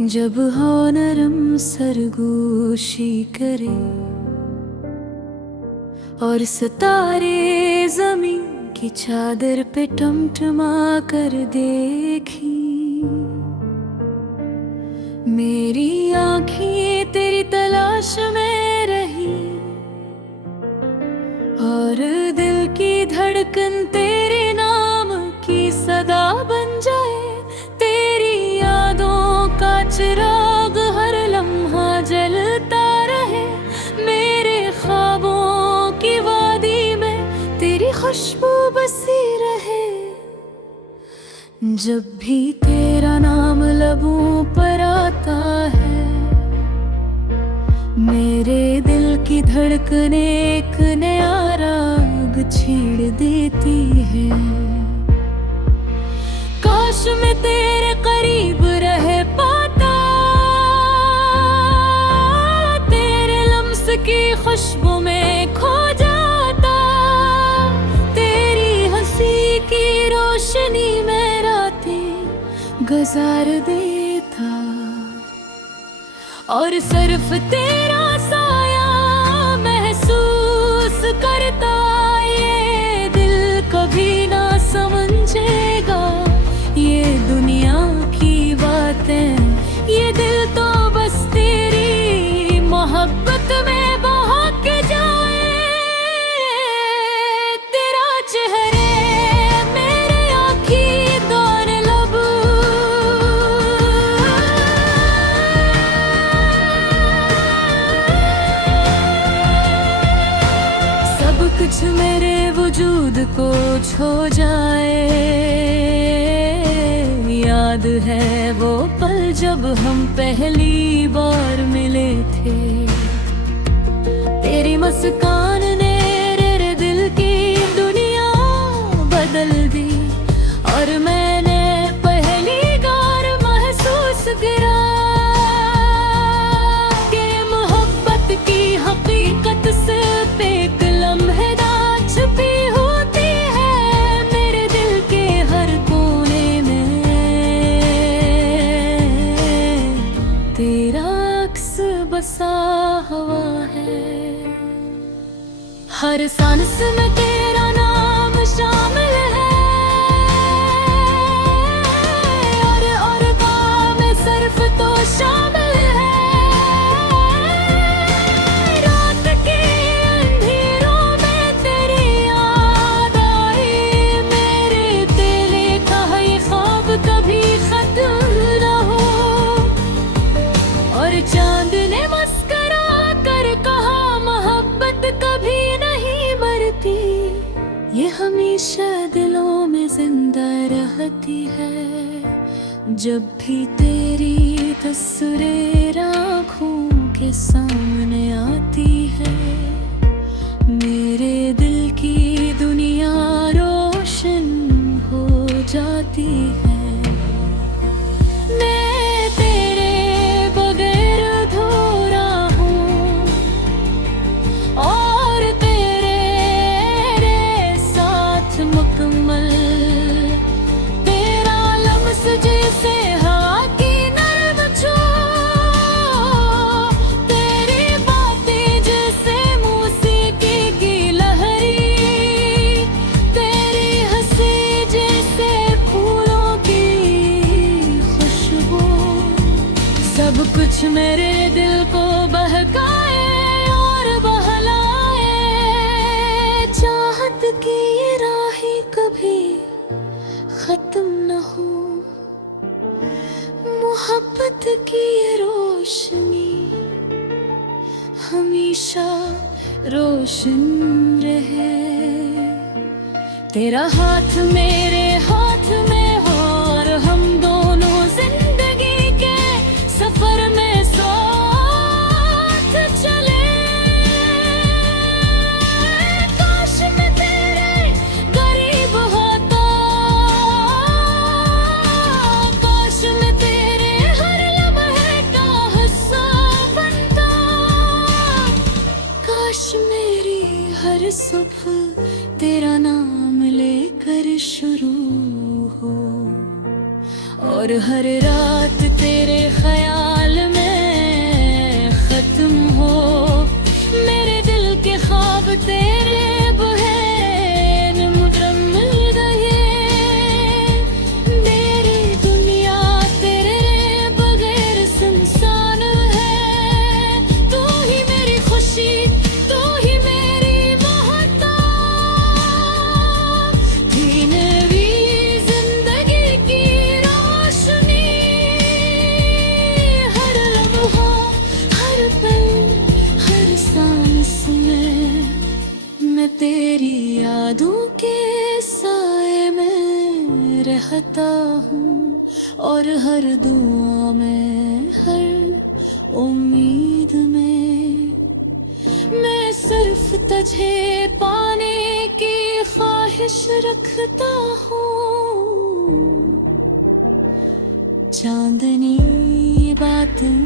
जब हो नरम सरगोशी करे और सितारे जमीन की चादर पे टमटमा कर देखी। मेरी आँखें तेरी तलाश में रही और दिल की धड़कन तेरे नाम की सदा बन जाए। तेरी यादों का चिराग हर लम्हा जलता रहे। मेरे ख्वाबों की वादी में तेरी खुशबू बसी रहे। जब भी तेरा नाम लबों पर आता है, मेरे दिल की धड़कन एक नया राग छेड़ देती है। काश मैं तेरे करीब रह पाता, तेरे लम्स की खुशबू में खो जाता। तेरी हंसी की रोशनी में रातें गुजार देता और सिर्फ तेरा साया महसूस करता। ये दिल कभी ना समझेगा ये दुनिया की बातें। ये दिल तो बस तेरी मोहब्बत में बहा के जाए। तेरा चेहरे मेरे आँखी दौर लब, सब कुछ मेरे वजूद को छो जाए। याद है वो पल जब हम पहली बार मिले थे। तेरी मुस्कान ने मेरे दिल की दुनिया बदल दी और मैंने पहली बार महसूस गिरा कि मोहब्बत की हकीकत सिर्फ एक लम्हे में छुपी होती है। मेरे दिल के हर कोने में तेरा अक्स बसा हुआ है। हर सांस में तेरा नाम शामिल है और काम में सिर्फ तो शामिल है। रात के अंधेरों में तेरी याद आई। मेरे तेरे कहा ये ख्वाब कभी खत्म न हो और चांद ने मुस्कुरा कर कहा मोहब्बत कभी नहीं मरती। ये हमेशा दिलों में जिंदा रहती है। जब भी तेरी तस्वीर आँखों के सामने आती है, मेरे दिल की दुनिया रोशन हो जाती है। मैं तेरे बगैर अधूरा हूँ और तेरे साथ मुकम्मल। तेरा लम्स जैसे हवा की नरम छू, तेरी बातें जैसे मौसीकी की लहरी। तेरी हंसी जैसे फूलों की खुशबू। सब कुछ मेरे दिल को बहकाए और बहलाए। चाहत की ये राहें कभी खत्म न हो, मोहब्बत की ये रोशनी हमेशा रोशन रहे। तेरा हाथ मेरे हाथ में हो और हम दोनों जिंदगी के सफर में साथ चले। काश मैं तेरे करीब होता, काश मैं तेरे हर लम्हे का हिस्सा बनता। काश मेरी हर सुबह तेरा नाम लेकर शुरू हो और हर रात तेरे ख्याल यादों के साए में रहता हूँ, और हर दुआ में, हर उम्मीद में मैं सिर्फ तुझे पाने की ख्वाहिश रखता हूँ। चांदनी बातें,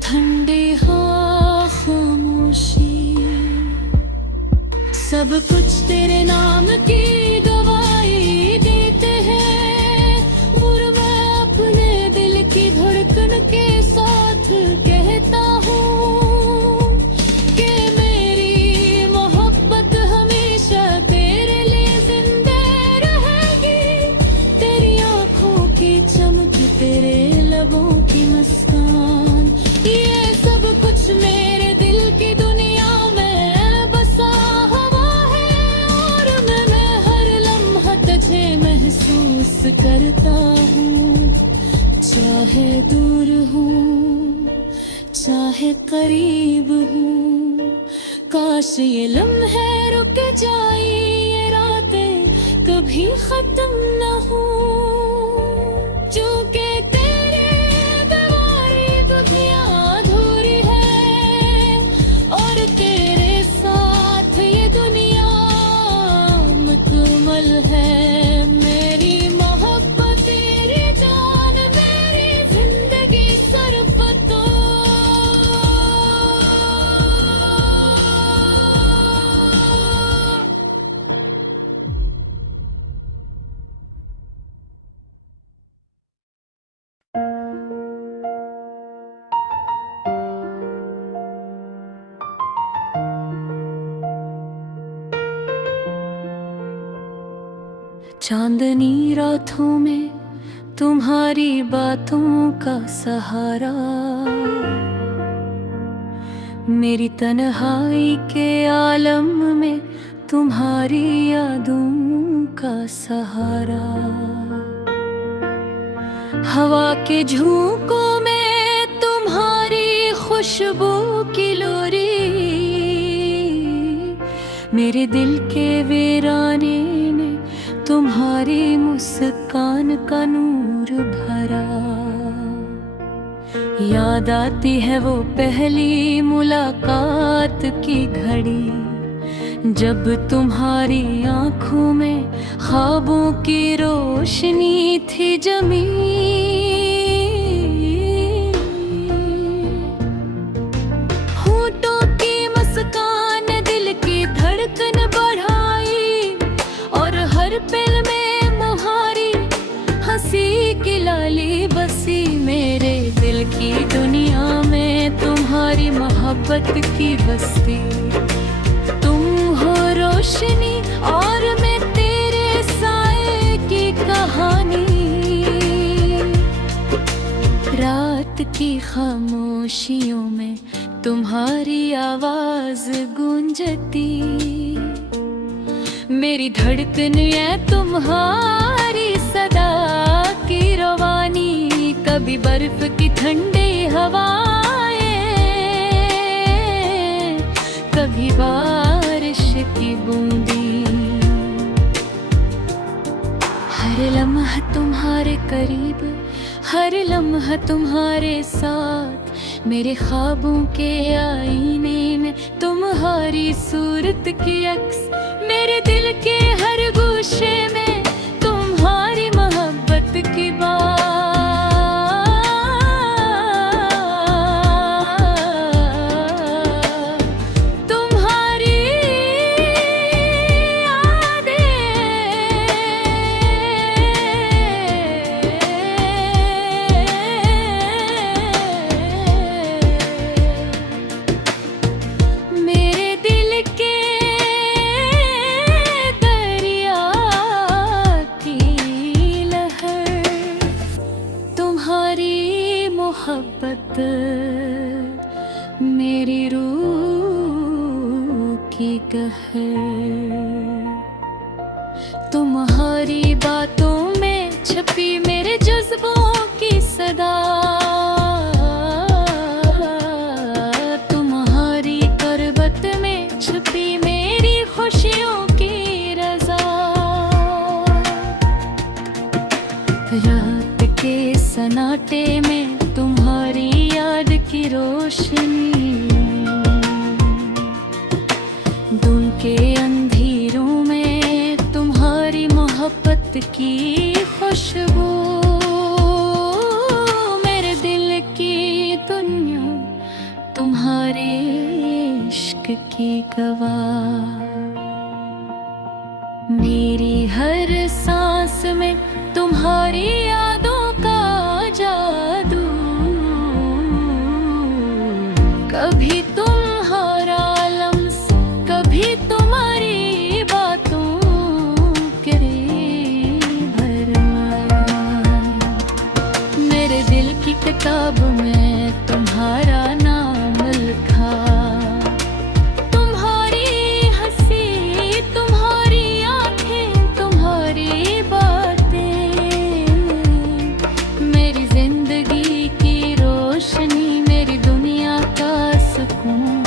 ठंडी हवा, खामोशी, सब कुछ तेरे नाम की गवाही देते हैं। और मैं अपने दिल की धड़कन के साथ कहता हूँ कि मेरी मोहब्बत हमेशा तेरे लिए जिंदा रहेगी। तेरी आंखों की चमक, तेरे लबों की मुस्कान, ये सब कुछ मेरे दिल की दुनिया में बसा हुआ है। और मैं हर लम्हा तुझे महसूस करता हूँ, चाहे दूर हूँ, चाहे करीब हूँ। काश ये लम्हे रुक जाए, ये रातें कभी खत्म न हो। जो के तेरे बगैर ये दुनिया अधूरी है, और तेरे साथ ये दुनिया मुकम्मल है। मेरी मोहब्बत तेरी जान, मेरी जिंदगी सरपतो। चांदनी रातों में तुम्हारी बातों का सहारा, मेरी तन्हाई के आलम में तुम्हारी यादों का सहारा। हवा के झोंकों में तुम्हारी खुशबू की लोरी, मेरे दिल के वीराने में तुम्हारी मुस्कान का नूर भरा। याद आती है वो पहली मुलाकात की घड़ी, जब तुम्हारी आंखों में ख्वाबों की रोशनी थी जमी। होठों की मुस्कान दिल की धड़कन बढ़ाई, और हर पल में मुहारी हंसी की लाली बसी। मेरे दिल की दुनिया में तुम्हारी मोहब्बत की बस्ती। तुम हो रोशनी और मैं तेरे साए की कहानी। रात की खामोशियों में तुम्हारी आवाज गूंजती, मेरी धड़कन है तुम्हारी सदा की रवानी। कभी बर्फ की ठंडी हवाएं, कभी बारिश की बूंदी। हर लम्हा तुम्हारे करीब, हर लम्हा तुम्हारे साथ। मेरे ख्वाबों के आईने में तुम्हारी सूरत की अक्स, मेरे दिल के हर गोशे में तुम्हारी मोहब्बत की बात। तुम्हारी मेरे दिल के मोहब्बत मेरी रूह की कहर। तुम्हारी बातों में छपी मेरे जज्बों की सदा। तुम्हारी करबत में छपी मेरी खुशियों की सन्नाटे में तुम्हारी याद की रोशनी, दिन के अंधेरों में तुम्हारी मोहब्बत की खुशबू, मेरे दिल की दुनिया तुम्हारे इश्क की गवाह। मेरी हर सांस में तुम्हारी यादों का जादू, कभी तुम्हारा लम्स, कभी तुम्हारी बातों के भरमार। मेरे दिल की किताब में तुम्हारा नाम लिखा, तुम्हारी हंसी, तुम्हारी आंखें, तुम्हारी बातें, मेरी जिंदगी की रोशनी, मेरी दुनिया का सुकून,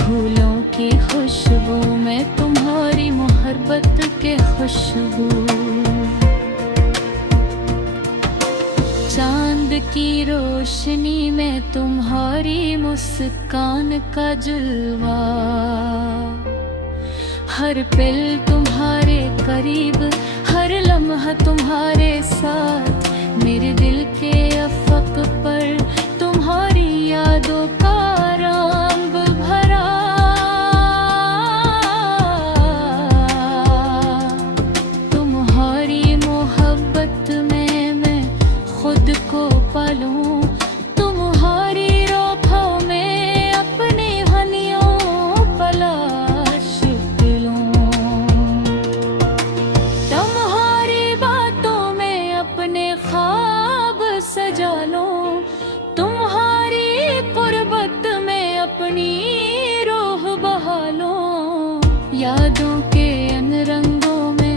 फूलों की खुशबू में तुम्हारी मोहब्बत के खुशबू। चांद की रोशनी में तुम्हारी मुस्कान का जलवा, हर पल तुम्हारे करीब, हर लम्हा तुम्हारे साथ, मेरे दिल के अफक पर तुम्हारी यादों का रंग भरा। तुम्हारी मोहब्बत में मैं खुद को पालूं, तुम्हारी राहों में अपनी हनियों तलाश लूं, तुम्हारी बातों में अपने ख्वाब सजा लूं, तुम्हारी कुर्बत में अपनी रूह बहा लूं। यादों के अन रंगों में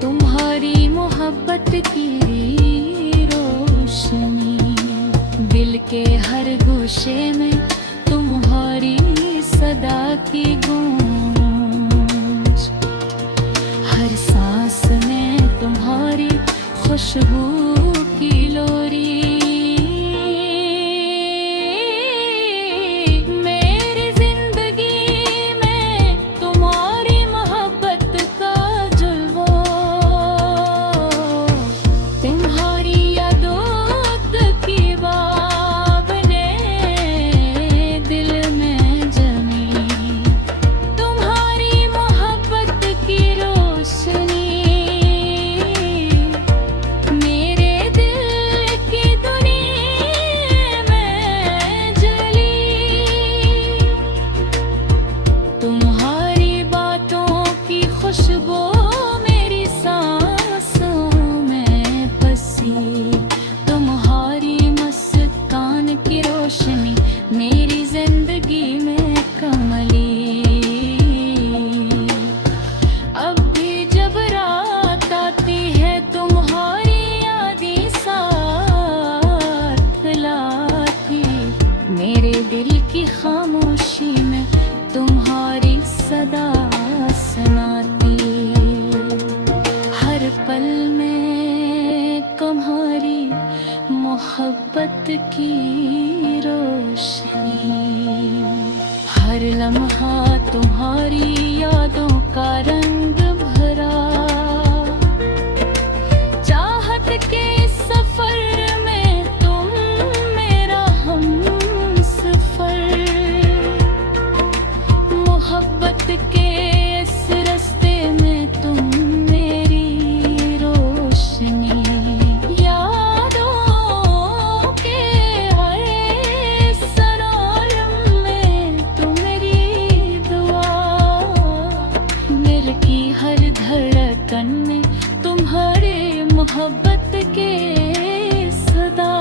तुम्हारी मोहब्बत की रोशनी, दिल के हर गोशे में तुम्हारी सदा की गूंज, हर सांस में तुम्हारी खुशबू की लोरी। मेरी जिंदगी में तुम्हारी मोहब्बत का जलवा, तुम्हारी यादों की बाब ने दिल में जमी, तुम्हारी मोहब्बत की रोशनी, मेरे दिल की दुनिया में जली। तुम्हारी बातों की खुशबू मेरी सांसों में बसी, तुम्हारी मुस्कान की रोशनी मेरी जिंदगी में कमली। अब भी जब रात आती है तुम्हारी यादें साथ लाती, मेरे दिल की खामोशी में तुम्हारी सदा सुनाती, हर पल में तुम्हारी मोहब्बत की रोशनी, हर लम्हा तुम्हारी यादों का रंग भरा। चाहत के सफर में तुम मेरा हमसफर, मोहब्बत के इस रास्ते में तुम मेरी रोशनी, यादों के हर सरारम में तुम मेरी दुआ, दिल की हर धड़कन में तुम्हारे मोहब्बत के सदा।